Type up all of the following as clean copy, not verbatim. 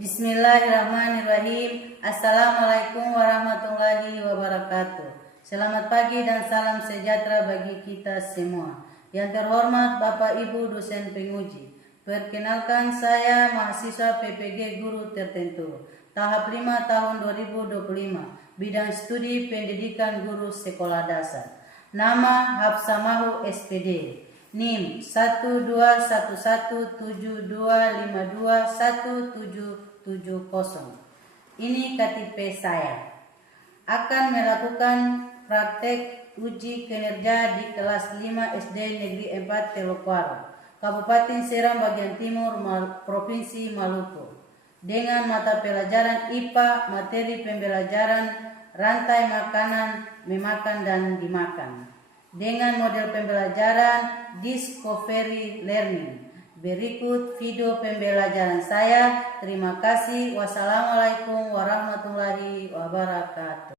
Bismillahirrahmanirrahim. Assalamualaikum warahmatullahi wabarakatuh. Selamat pagi dan salam sejahtera bagi kita semua. Yang terhormat Bapak Ibu dosen penguji. Perkenalkan saya mahasiswa PPG Guru Tertentu tahap 5 tahun 2025, bidang studi pendidikan guru sekolah dasar. Nama Hapsamahu SPD. NIM 127172521770. Ini KTP saya. Akan melakukan praktek uji kinerja di kelas 5 SD Negeri 4 Telokwaro, Kabupaten Seram bagian Timur, Provinsi Maluku. Dengan mata pelajaran IPA, materi pembelajaran rantai makanan, memakan dan dimakan. Dengan model pembelajaran Discovery Learning. Berikut video pembelajaran saya. Terima kasih. Wassalamualaikum warahmatullahi wabarakatuh.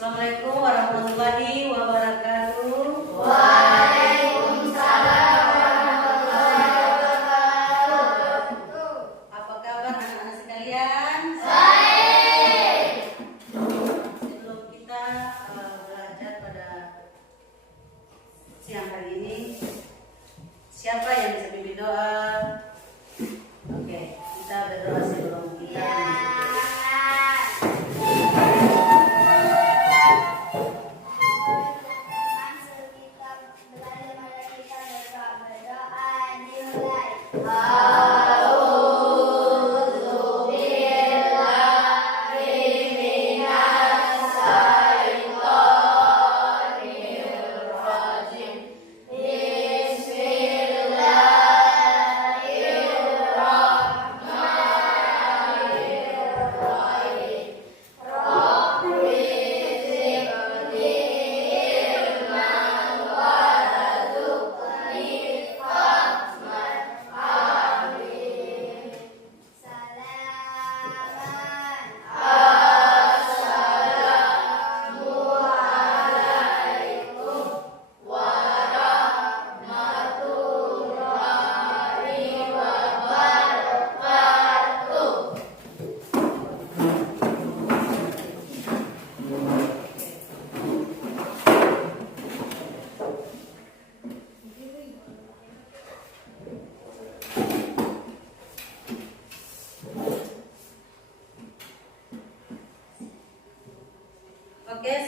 Assalamualaikum warahmatullahi wabarakatuh. Waalaikumsalam warahmatullahi wabarakatuh. Apa kabar anak-anak sekalian? Baik. Sebelum kita belajar pada siang hari ini, siapa yang bisa pimpin doa? Oke, kita berdoa sebelum kita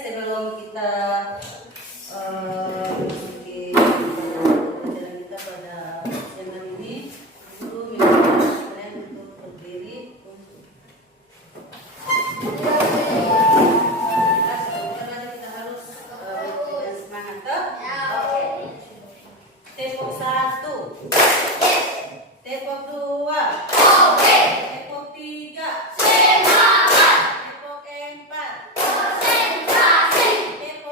sebelum kita memasuki pelajaran kita pada siang hari ini, guru minta kalian untuk berdiri kita harus dengan semangat toh? Oke. Tepuk 1, tepuk 2, tepuk 3, tepuk 4, tepuk 5, tepuk 6, tepuk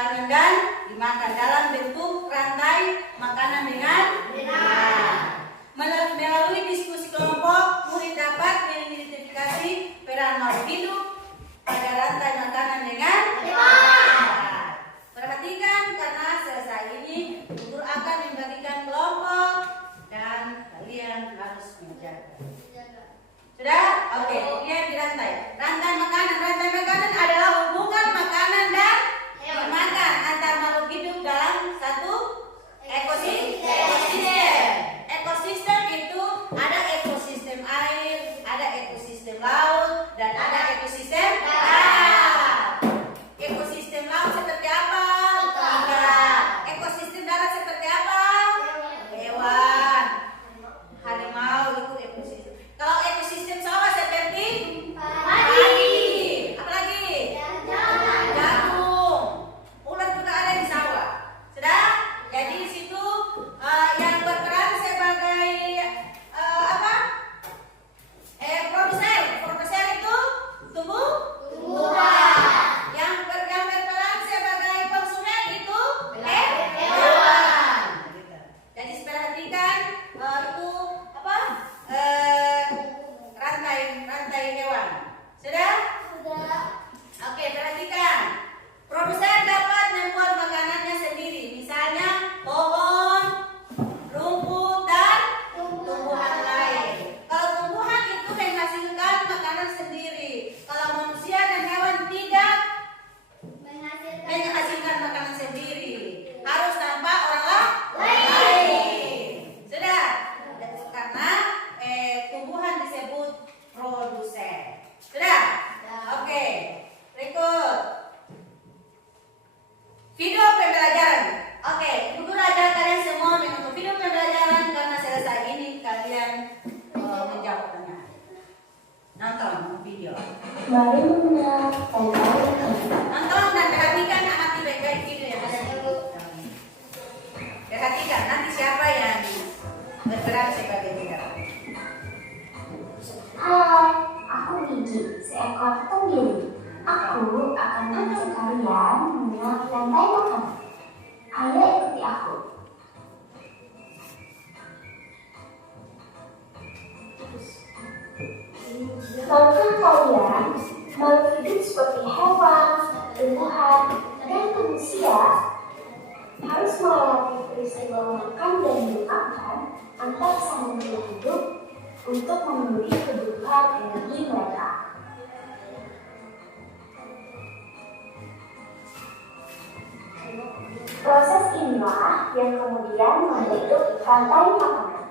makanan dan dimakan dalam bentuk rantai makanan dengan benar. Melalui diskusi kelompok, murid dapat mengidentifikasi peran makhluk hidup pada rantai makanan dengan benar. Perhatikan karena selesai ini guru akan membagikan kelompok dan kalian harus menjaga. Sudah? Oke, lihat di rantai. Rantai makanan adalah hubungan makanan dan dimakan antar makhluk hidup dalam satu ekosistem. Ekosistem itu ada ekosistem air, ada ekosistem laut, dan ada ekosistem darat. Ekosistem laut seperti apa? Ikan. Ekosistem darat seperti apa? Hewan. Harimau itu ekosistem. Kalau ekosistem sawah seperti padi. Apalagi? Jagung. Ulat juga ada di sawah. Sudah? Jadi di situ yang berperan sebagai produser itu tumbuhan. Yang berperan sebagai konsumen itu hewan. Jadi perhatikan itu rantai hewan. Sudah? Oke, perhatikan. Produsen dapat membuat makanannya sendiri. Misalnya pohon, rumput, dan tumbuhan lain. Kalau tumbuhan itu menghasilkan makanan sendiri. Kalau manusia dan hewan tidak menghasilkan makanan sendiri. Harus tanpa orang lain. Sudah? Karena tumbuhan disebut produsen. Sudah? Oke. Berikut. Video pembelajaran. Oke, ibu guru ajak kalian semua menonton video pembelajaran karena selesai ini kalian menjawab pertanyaan. Nonton video. Mari mengenal Nonton dan perhatikan, amati baik-baik video yang ada di perhatikan nanti siapa yang berperan sebagai bicara. Hai, aku Gigi, seekor tenggiri. Aku akan mengajak kalian mengenal rantai makanan. Ayo ikuti aku. Tahukah kalian, makhluk hidup seperti hewan, tumbuhan, dan manusia harus melewati peristiwa makan dan dimakan antar sang makhluk hidup untuk memenuhi kebutuhan energi mereka. Proses inilah yang kemudian membentuk rantai makanan.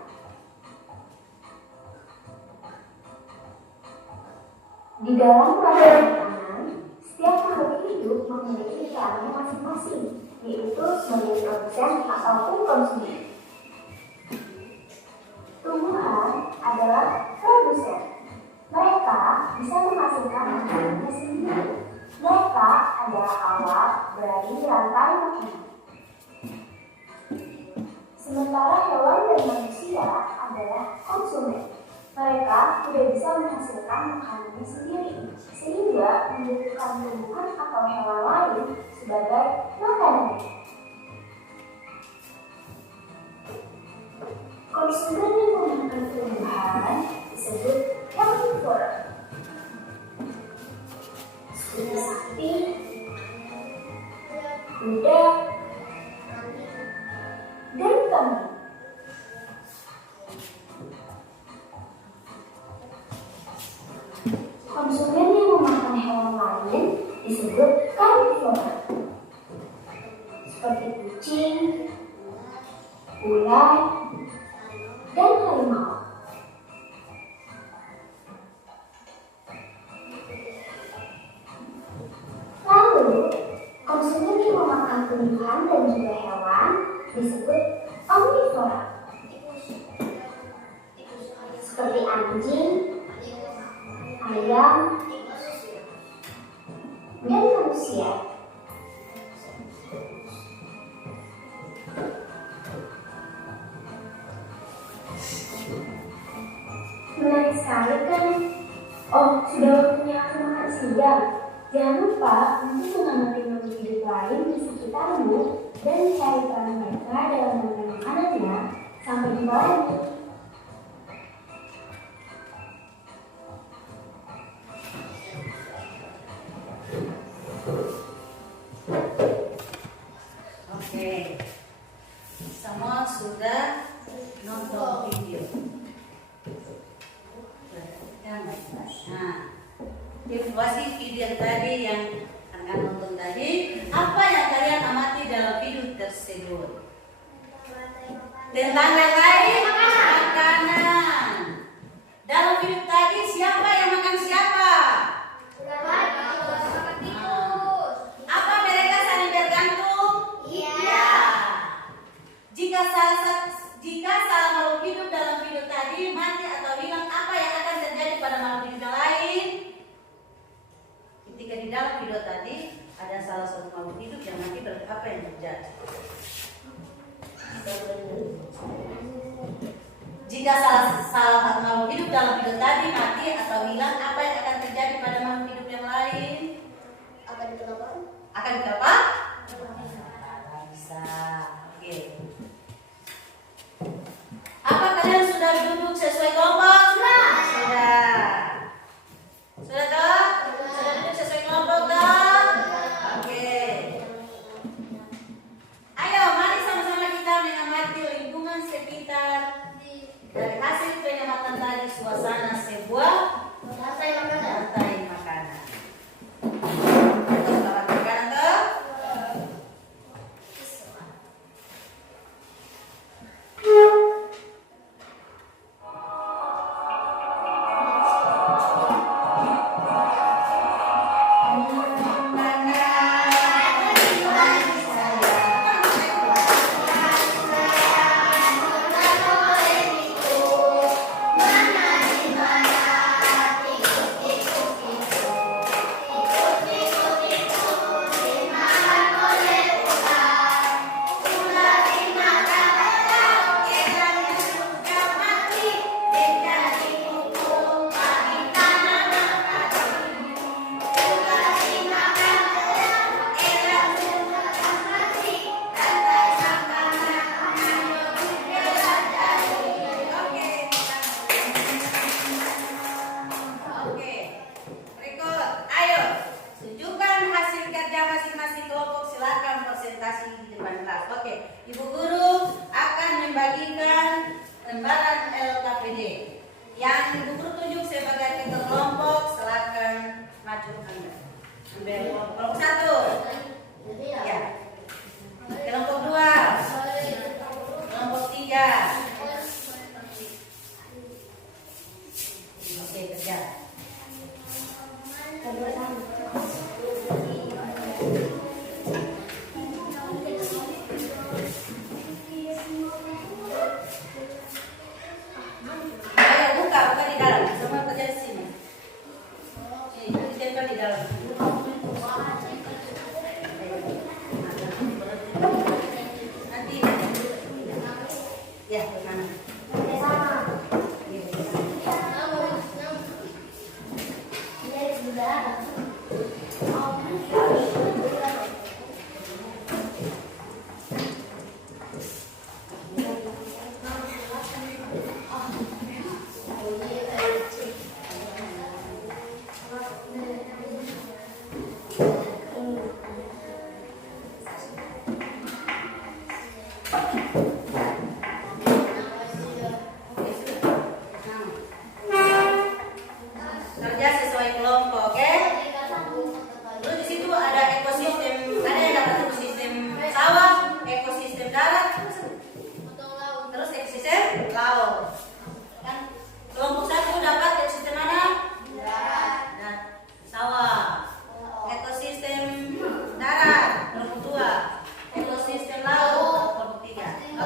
Di dalam rantai makanan, setiap makhluk hidup memiliki perannya masing-masing, yaitu sebagai produsen ataupun konsumen. Tumbuhan adalah produsen. Mereka bisa menghasilkan makanannya sendiri. Mereka adalah awal dari rantai makanan. Sementara hewan dan manusia adalah konsumen. Mereka tidak bisa menghasilkan makanannya sendiri, sehingga membutuhkan tumbuhan atau hewan lain sebagai makanannya. Konsumen yang menggunakan tumbuhan disebut herbivora. Seperti sapi, kuda, dan kambing. Konsumen yang memakan hewan lain disebut karnivora. Seperti kucing, ular, dan harimau. Lalu, konsumen yang memakan tumbuhan dan juga hewan disebut omnivora. Seperti anjing, ayam, dan manusia. Menarik sekali kan? Oh, sudah waktunya aku makan siang. Jangan lupa untuk mengamati makhluk hidup lain di sekitarmu dan cari peran mereka dalam mengenai makanannya. Sampai jumpa lagi. Oke, semua sudah nonton video. Nah, evaluasi video tadi yang akan nonton tadi, apa yang kalian amati dalam video tersebut? Tentang makanan. Dalam video tadi siapa yang makan siapa? Apa mereka saling bergantung? Iya. Jika salah makhluk hidup dalam video tadi mati atau hilang, apa yang akan terjadi pada makhluk hidup yang lain? Ketika di dalam video tadi ada salah satu makhluk hidup yang mati, berarti apa yang terjadi? Jika salah makhluk hidup dalam video tadi mati atau hilang, apa yang akan terjadi pada makhluk hidup yang lain? Akan ditelepon? Akan apa? Bisa. Oke. Apa kalian sudah duduk sesuai kelompok? Sudah. Sudah toh? Sudah duduk sesuai kelompok toh? Oke. Ayo, mari sama-sama kita mengamati lingkungan sekitar. Dari hasil pengamatan tadi, suasana sebuah Rantai makanan. rantai makanan. Terus rantai makanan toh? Oke, berikut. Ayo, tunjukkan hasil kerja masing-masing kelompok. Silakan presentasi di depan kelas. Oke, Ibu Guru akan membagikan lembaran LKPD. Yang Ibu Guru tunjuk sebagai ketua kelompok, silakan maju Anda. Ambil kelompok 1. Ya. Kelompok 2. Kelompok 3. Oke, kerja. Ayo buka di dalam. Semua kerja di sini. Ini ditempel di dalam. Nanti. Ya, ke mana? Kerja sesuai kelompok, oke? Terus di situ ada ekosistem, ada yang dapat ekosistem sawah, ekosistem darat, terus ekosistem laut. Kan kelompok 1 dapat ekosistem mana? Darat, sawah. Ekosistem darat, kelompok 2. Ekosistem laut, kelompok 3.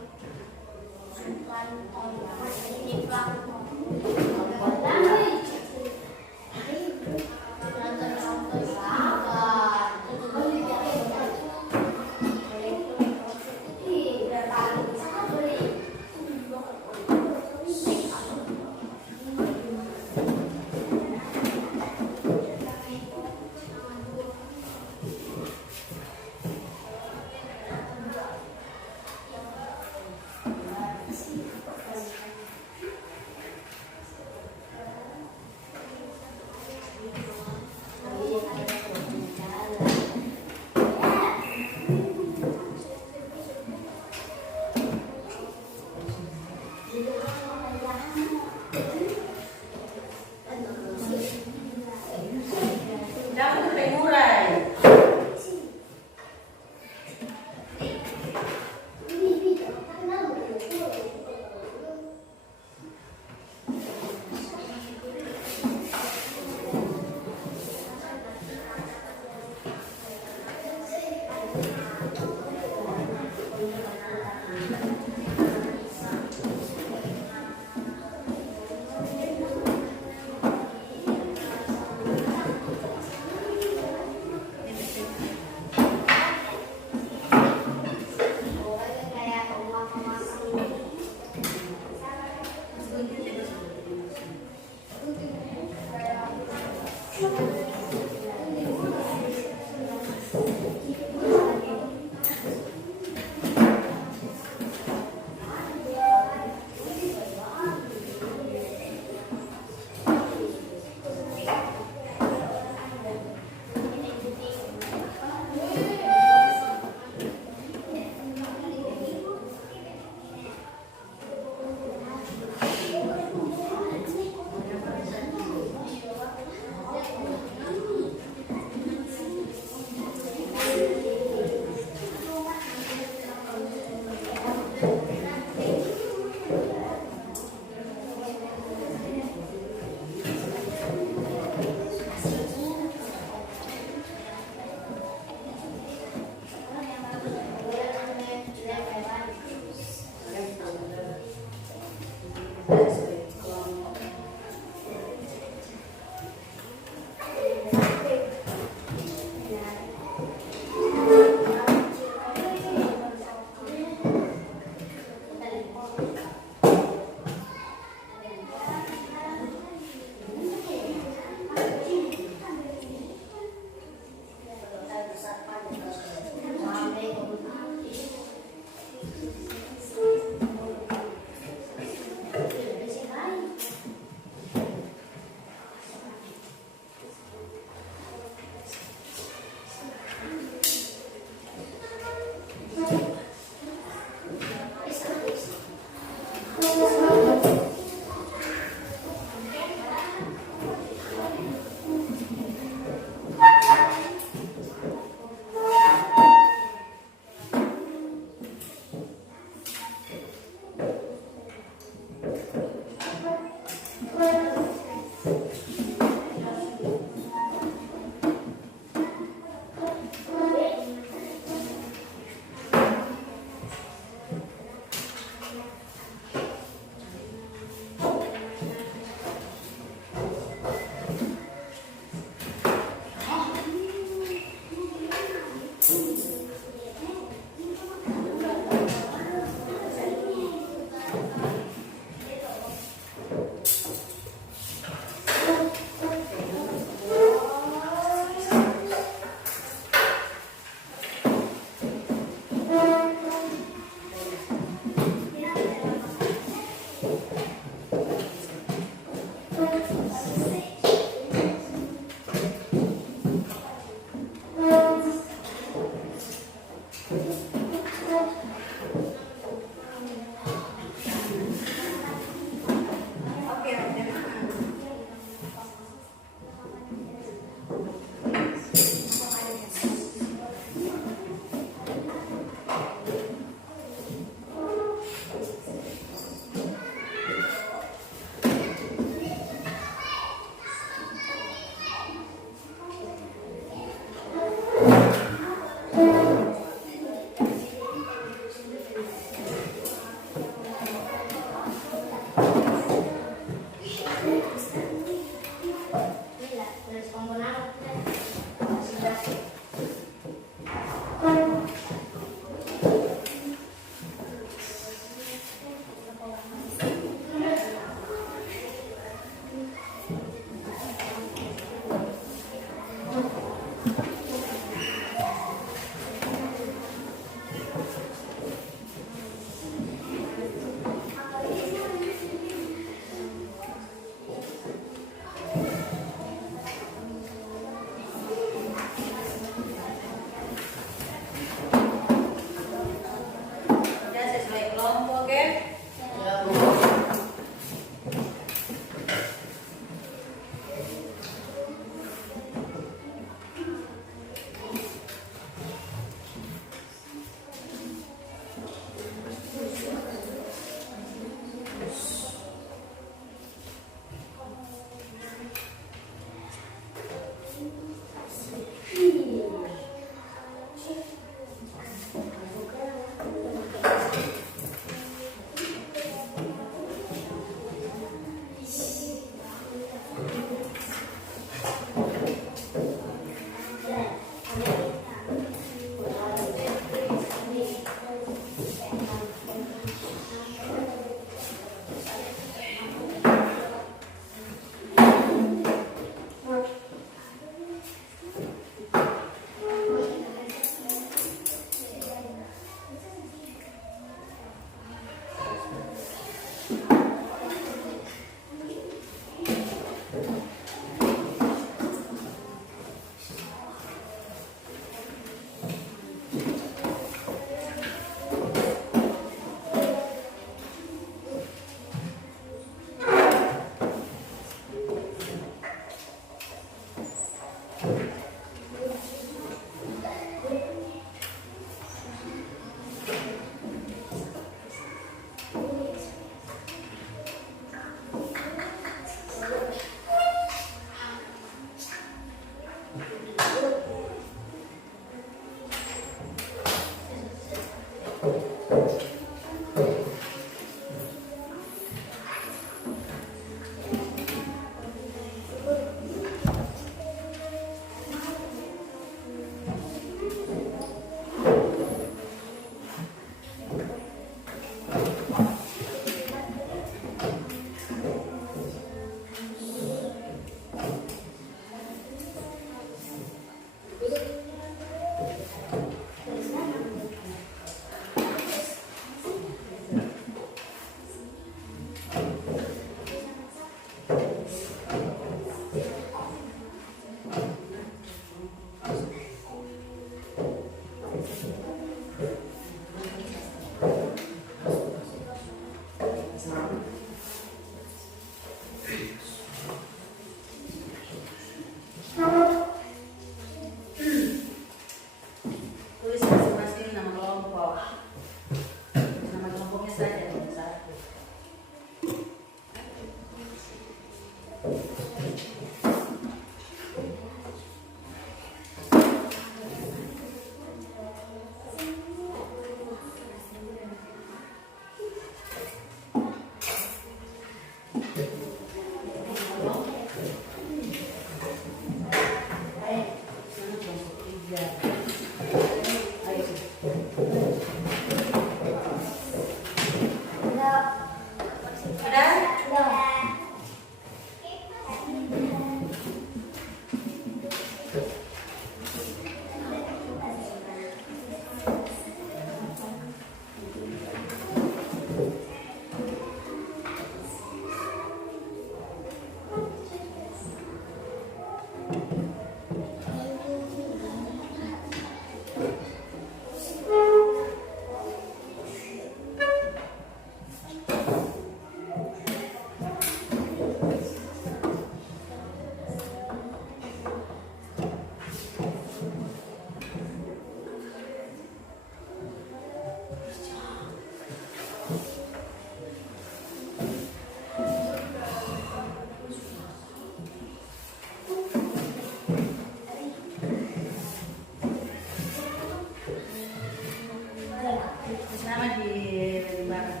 Sama di barat.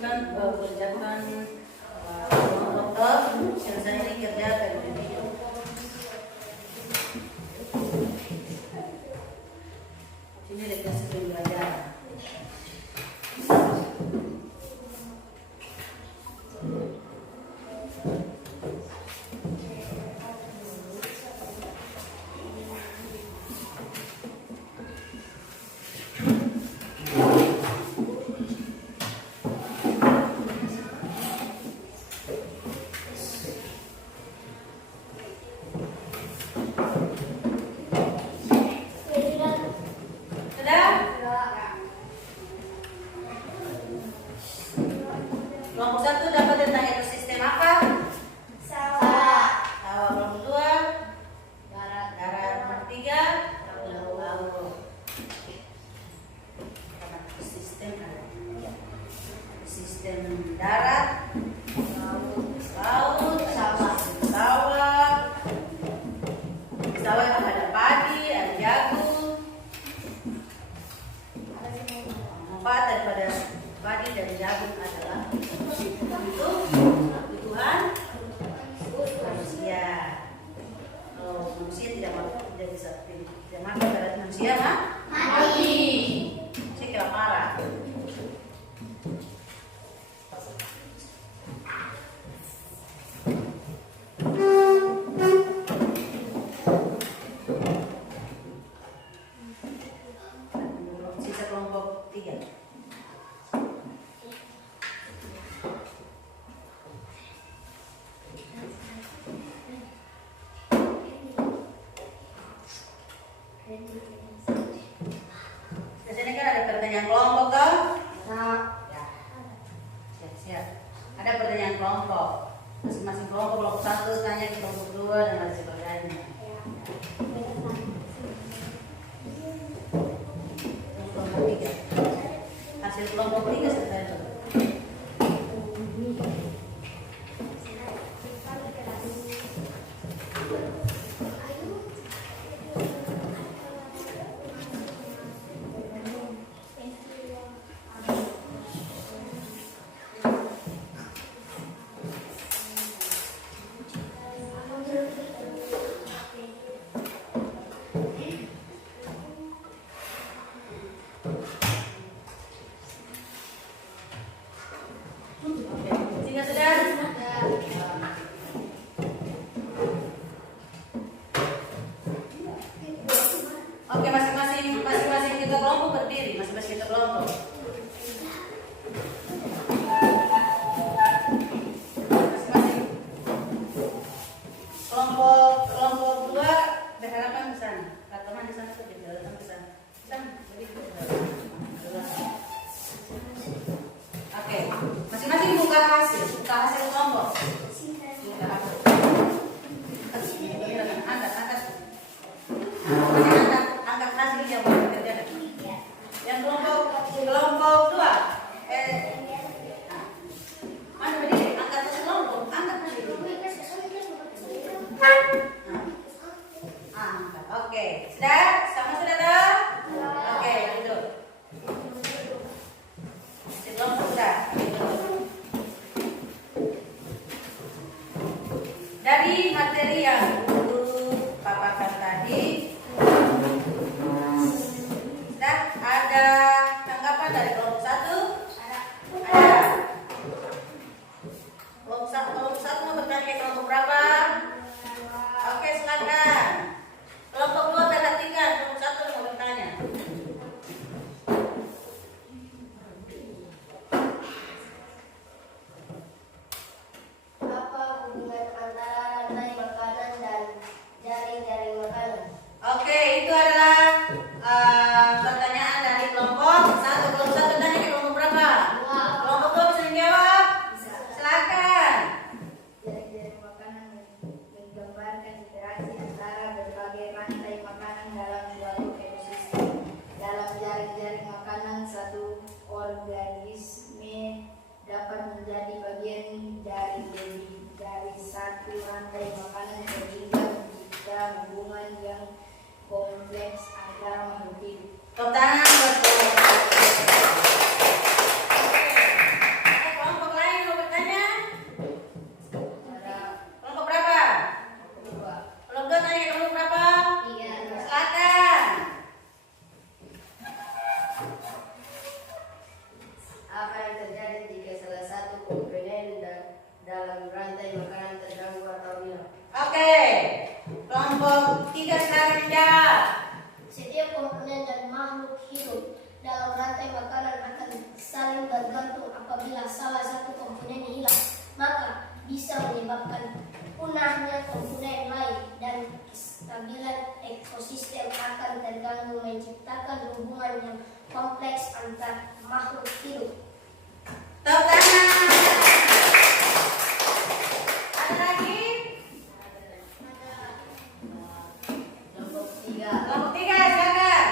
Kan kerjakan dokter, selesai ini kerja dari video. Ini dekat sebelum belajar. Kelompok 1 dapat tentang ekosistem apa? Sawah. Sawah. Kelompok 2 darat. Kelompok 3 laut. Ekosistem sistem darat, laut, sawah. Sawah yang ada padi, ada jagung. Manfaat daripada padi dan jagung adalah untuk kebutuhan manusia. Kalau manusia tidak bisa tidak makan, berarti manusia mati. Saya kira parah. Sisa kelompok 3. Biasanya kan ada pertanyaan kelompok toh? Ya. Siap. Ada pertanyaan kelompok. Masing-masing kelompok 1 tanya ke kelompok 2 dan lain sebagainya. Kelompok 3. Hasil kelompok 3 selesai. Sehingga sudah. Oke, masing-masing kita kelompok berdiri, masing-masing kita kelompok. Masing-masing kelompok 2 berhadapan ke sana. Teman di sana tuh berhadapan ke sana. Oke, masing-masing buka hasil kelompok. Angkat. Oke, sudah? Sama sudah tahu? Oke, duduk. Sebelum sudah. Dari materi yang guru paparkan tadi, sudah ada tanggapan dari kelompok 1? Ada. Kelompok satu mau bertanya ke kelompok berapa? Oke, silakan. Kelompok 2 perhatikan, kelompok 1 mau bertanya. Apa hubungan antara rantai makanan dan jaring-jaring makanan? Oke, itu adalah pertanyaan dari kelompok 1. Kelompok 1 tanya ke kelompok berapa? Kelompok 2 bisa menjawab? Silakan. Jaring-jaring makanan menggambarkan interaksi antara berbagai rantai makanan dalam suatu ekosistem. Dalam jaring-jaring makanan, satu organisme dapat menjadi bagian dari lebih dari satu rantai makanan sehingga mencipta hubungan yang kompleks antara makhluk hidup. Tepuk tangan buat kelompok. Kelompok lain mau bertanya? Ada Kelompok berapa? dua, Kelompok 2 tanya ke kelompok berapa? tiga, Silakan. apa yang terjadi jika salah satu komponen dalam rantai makanan terganggu atau hilang? Oke. Kelompok 3 silakan menjawab. Setiap komponen dan makhluk hidup dalam rantai makanan akan saling bergantung. Apabila salah satu komponen hilang, maka bisa menyebabkan punahnya komponen lain dan kestabilan ekosistem akan terganggu, menciptakan hubungan yang kompleks antar makhluk hidup. Tepuk tangan. Ada lagi? Kelompok tiga, Kelompok 3 silakan.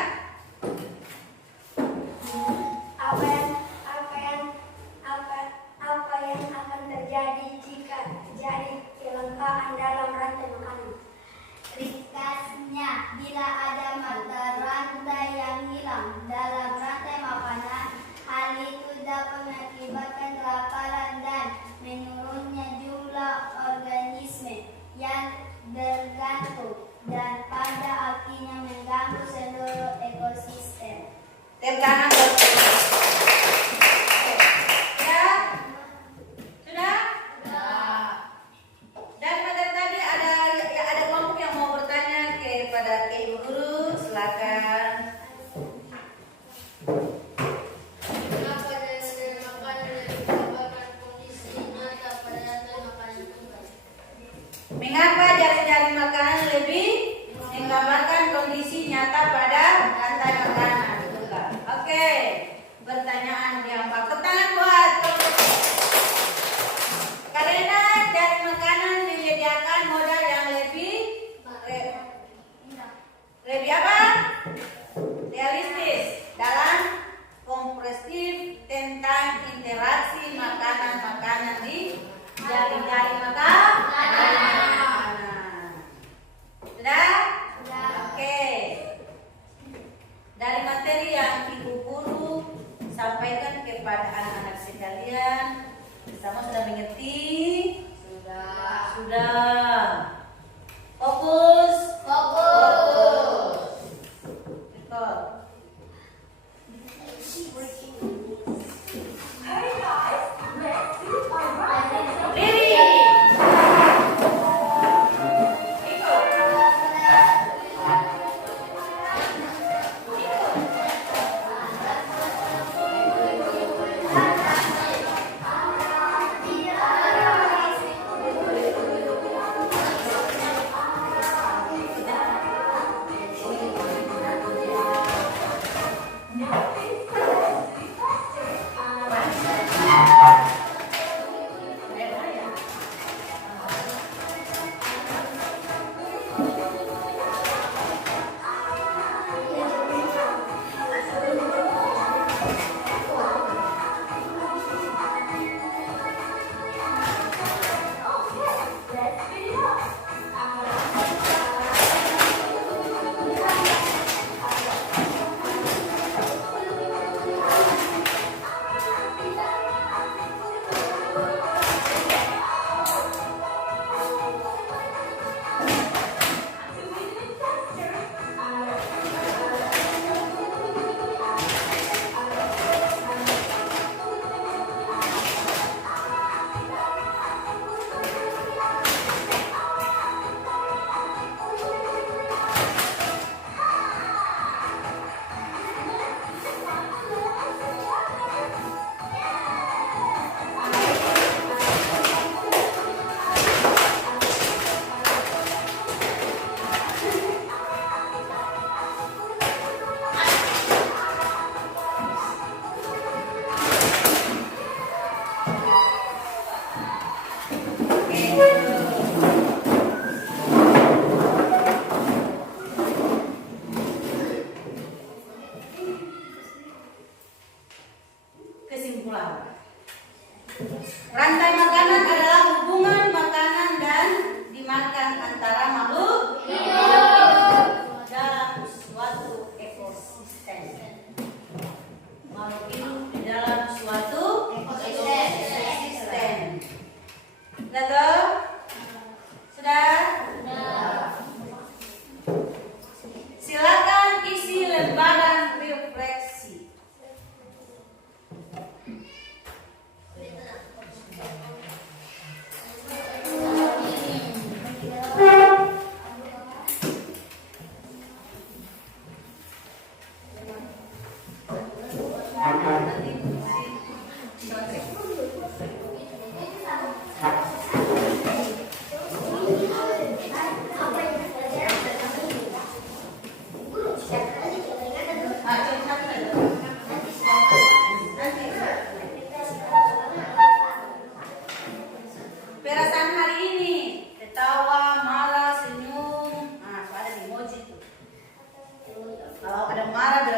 Apa yang akan terjadi jika terjadi kelangkaan dalam rantai makanan? ringkasnya bila ada mata rantai yang hilang dalam rantai makanan, hal itu dapat mengakibatkan kelaparan dan menurunnya jumlah organisme yang bergantung dan pada akhirnya mengganggu seluruh ekosistem. Tepuk tangan buat kelompok. Sudah? Sudah? Dan materi tadi ada kelompok yang mau bertanya kepada Ibu Guru, silakan. Kenapa jaring-jaring makanan menyebabkan kondisi nyata pada rantai makanan tunggal? Mengapa jaring-jaring makanan lebih menggambarkan kondisi nyata pada rantai makanan? Tunggal. Oke, pertanyaan yang tangan buat karena jaring makanan menyediakan modal yang lebih apa? Realistis dalam komprehensif tentang interaksi makanan-makanan di jaring-jaring makanan. Sudah? Oke. Dari materi yang Ibu Guru sampaikan kepada anak-anak sekalian, sama sudah mengerti? Sudah. Fokus. Betul. Riri. Ikut.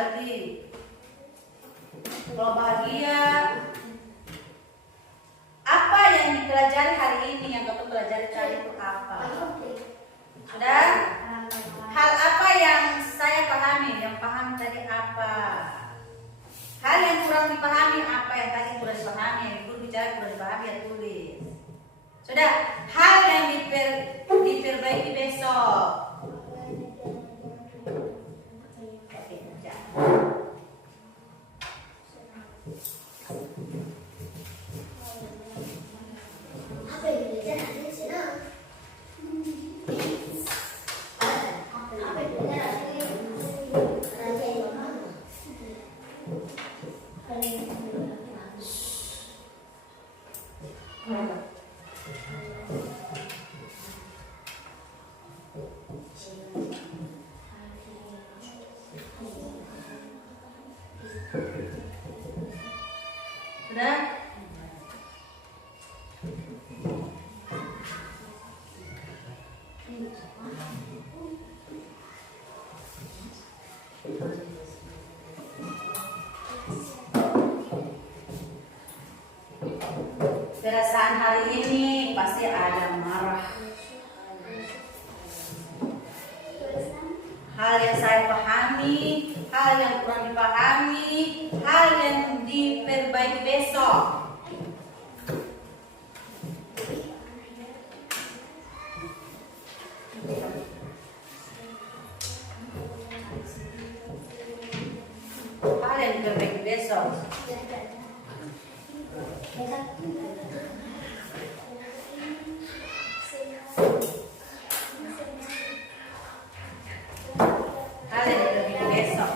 berarti. Kalau bahagia, apa yang dipelajari hari ini, yang kamu pelajari tadi itu apa? Sudah? Hal apa yang saya pahami? Yang paham tadi apa? Hal yang kurang dipahami apa yang tadi kurang dipahami? Yang guru bicara kurang dipahami ya tulis. Sudah? Hal yang diperbaiki besok. Oke, ya. Apa yang belajar hari ini senang? Apa yang belajar hari ini? Raja yang mana? Sudah? Perasaan hari ini pasti ada marah. Hal yang saya pahami, hal yang kurang dipahami, hal yang diperbaiki besok. Hal yang diperbaiki besok. Hal yang diperbaiki besok.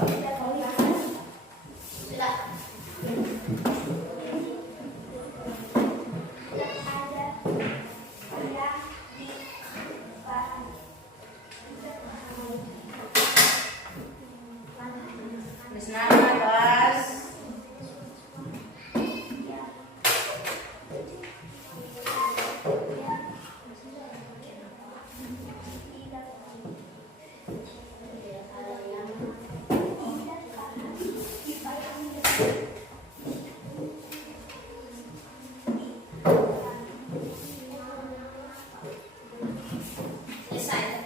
Miss Nana, kelas. Selesai.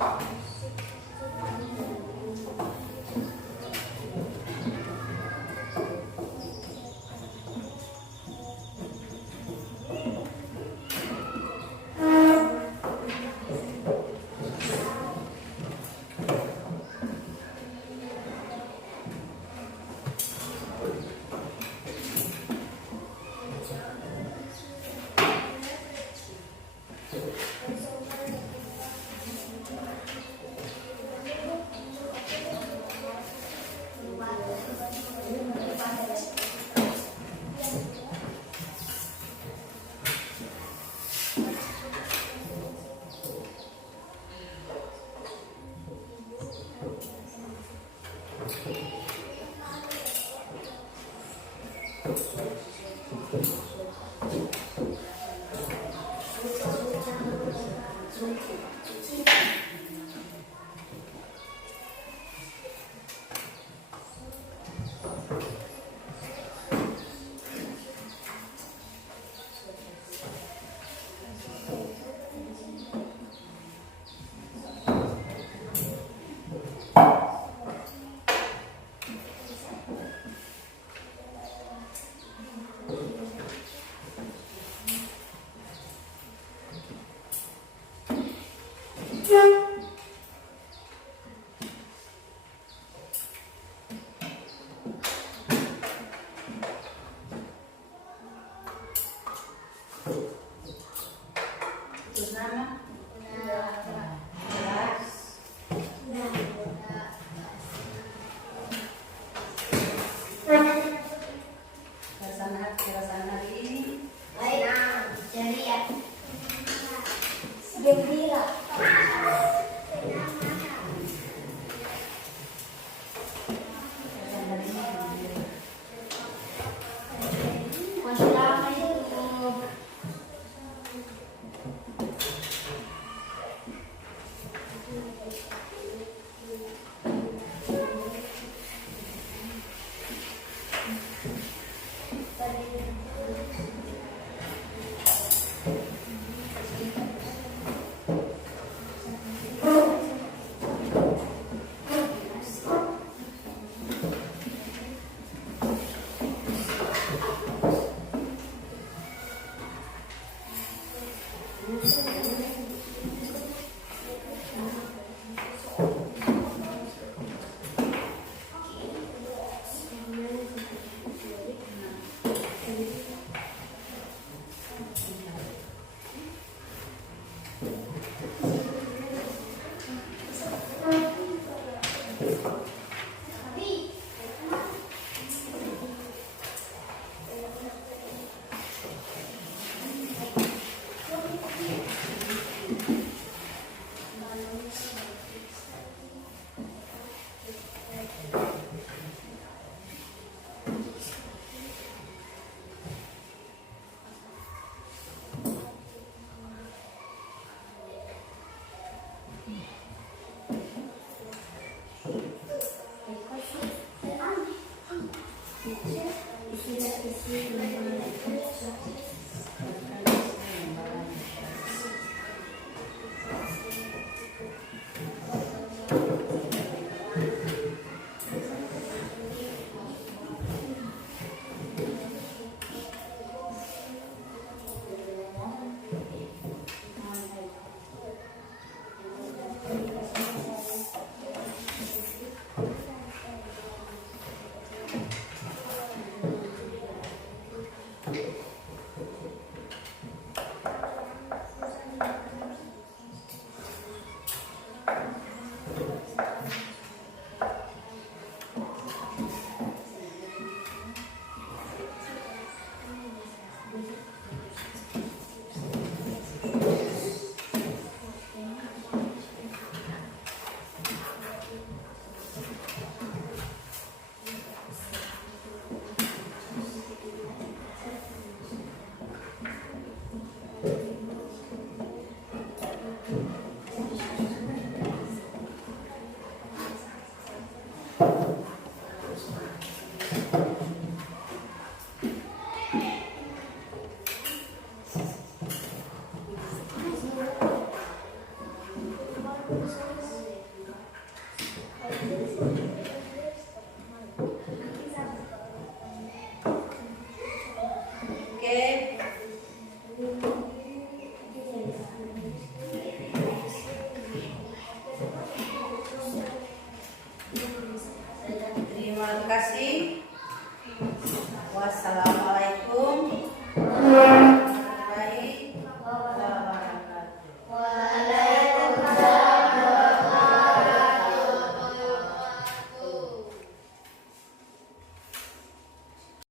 Thank you.